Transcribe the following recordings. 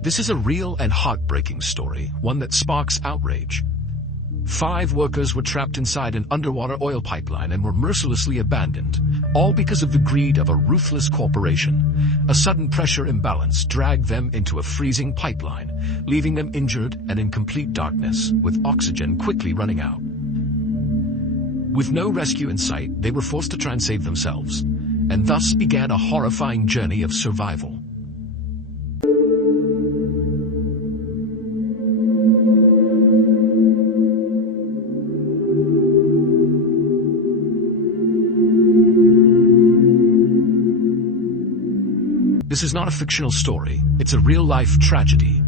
This is a real and heartbreaking story, one that sparks outrage. 5 workers were trapped inside an underwater oil pipeline and were mercilessly abandoned, all because of the greed of a ruthless corporation. A sudden pressure imbalance dragged them into a freezing pipeline, leaving them injured and in complete darkness, with oxygen quickly running out. With no rescue in sight, they were forced to try and save themselves, and thus began a horrifying journey of survival. This is not a fictional story, it's a real-life tragedy.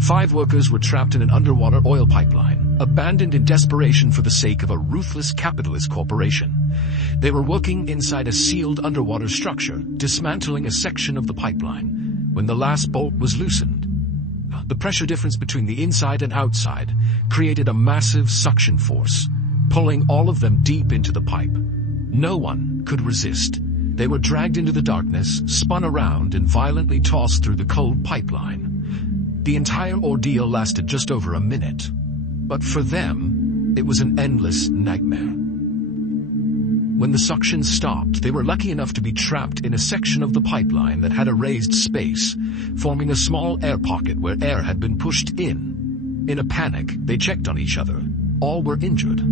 5 workers were trapped in an underwater oil pipeline, abandoned in desperation for the sake of a ruthless capitalist corporation. They were working inside a sealed underwater structure, dismantling a section of the pipeline, when the last bolt was loosened. The pressure difference between the inside and outside created a massive suction force, pulling all of them deep into the pipe. No one could resist. They were dragged into the darkness, spun around, and violently tossed through the cold pipeline. The entire ordeal lasted just over a minute, but for them, it was an endless nightmare. When the suction stopped, they were lucky enough to be trapped in a section of the pipeline that had a raised space, forming a small air pocket where air had been pushed in. In a panic, they checked on each other. All were injured.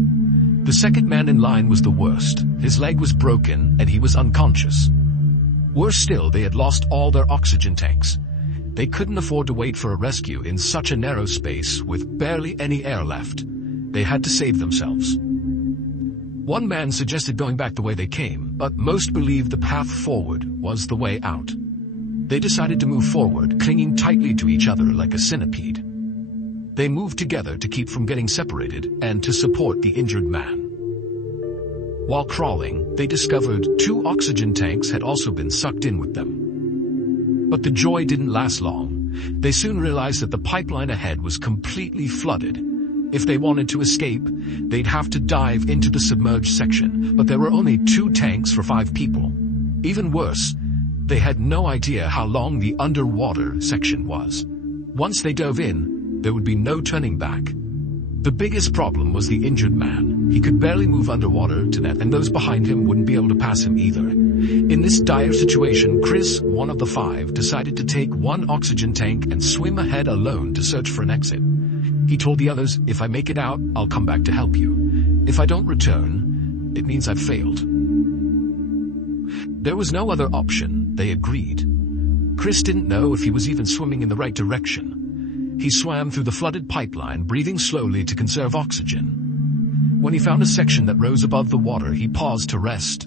The second man in line was the worst. His leg was broken and he was unconscious. Worse still, they had lost all their oxygen tanks. They couldn't afford to wait for a rescue in such a narrow space with barely any air left. They had to save themselves. One man suggested going back the way they came, but most believed the path forward was the way out. They decided to move forward, clinging tightly to each other like a centipede. They moved together to keep from getting separated and to support the injured man. While crawling, they discovered 2 oxygen tanks had also been sucked in with them. But the joy didn't last long. They soon realized that the pipeline ahead was completely flooded. If they wanted to escape, they'd have to dive into the submerged section, but there were only 2 tanks for 5 people. Even worse, they had no idea how long the underwater section was. Once they dove in, there would be no turning back. The biggest problem was the injured man. He could barely move underwater to net, and those behind him wouldn't be able to pass him either. In this dire situation, Chris, one of the 5, decided to take 1 oxygen tank and swim ahead alone to search for an exit. He told the others, "If I make it out, I'll come back to help you. If I don't return, it means I've failed." There was no other option, they agreed. Chris didn't know if he was even swimming in the right direction. He swam through the flooded pipeline, breathing slowly to conserve oxygen. When he found a section that rose above the water, he paused to rest.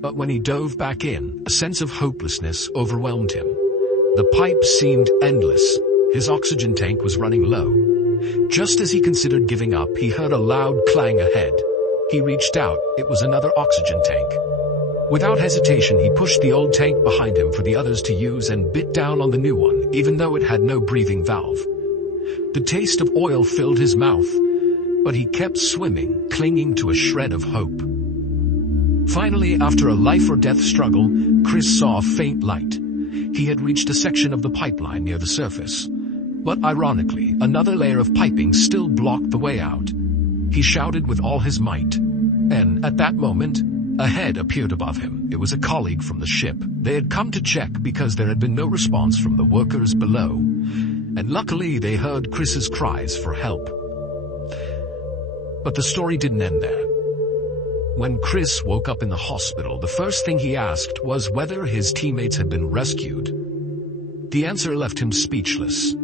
But when he dove back in, a sense of hopelessness overwhelmed him. The pipe seemed endless. His oxygen tank was running low. Just as he considered giving up, he heard a loud clang ahead. He reached out. It was another oxygen tank. Without hesitation, he pushed the old tank behind him for the others to use and bit down on the new one, even though it had no breathing valve. The taste of oil filled his mouth, but he kept swimming, clinging to a shred of hope. Finally, after a life-or-death struggle, Chris saw a faint light. He had reached a section of the pipeline near the surface. But ironically, another layer of piping still blocked the way out. He shouted with all his might. And at that moment, a head appeared above him. It was a colleague from the ship. They had come to check because there had been no response from the workers below. And luckily, they heard Chris's cries for help. But the story didn't end there. When Chris woke up in the hospital, the first thing he asked was whether his teammates had been rescued. The answer left him speechless.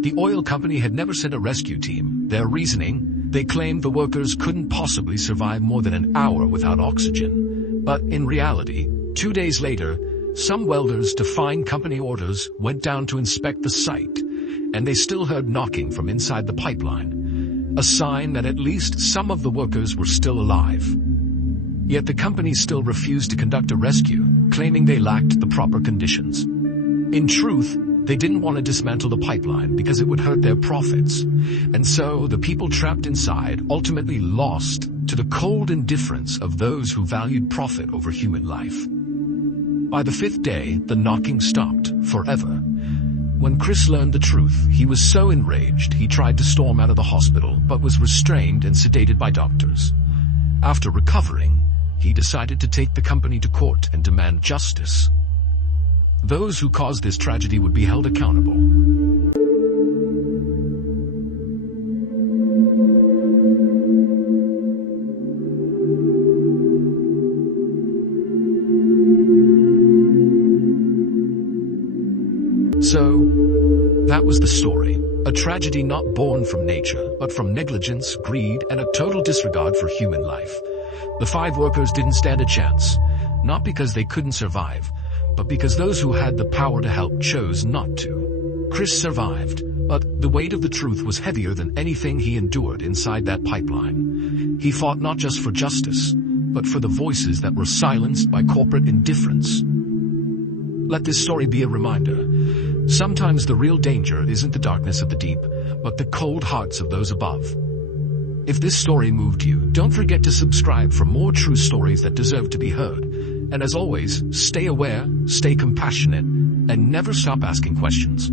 The oil company had never sent a rescue team. Their reasoning, they claimed the workers couldn't possibly survive more than an hour without oxygen. But in reality, 2 days later, some welders, defying company orders, went down to inspect the site, and they still heard knocking from inside the pipeline, a sign that at least some of the workers were still alive. Yet the company still refused to conduct a rescue, claiming they lacked the proper conditions. In truth, they didn't want to dismantle the pipeline because it would hurt their profits. And so the people trapped inside ultimately lost to the cold indifference of those who valued profit over human life. By the 5th day, the knocking stopped forever. When Chris learned the truth, he was so enraged he tried to storm out of the hospital, but was restrained and sedated by doctors. After recovering, he decided to take the company to court and demand justice. Those who caused this tragedy would be held accountable. So, that was the story. A tragedy not born from nature, but from negligence, greed, and a total disregard for human life. The 5 workers didn't stand a chance, not because they couldn't survive, but because those who had the power to help chose not to. Chris survived, but the weight of the truth was heavier than anything he endured inside that pipeline. He fought not just for justice, but for the voices that were silenced by corporate indifference. Let this story be a reminder. Sometimes the real danger isn't the darkness of the deep, but the cold hearts of those above. If this story moved you, don't forget to subscribe for more true stories that deserve to be heard. And as always, stay aware, stay compassionate, and never stop asking questions.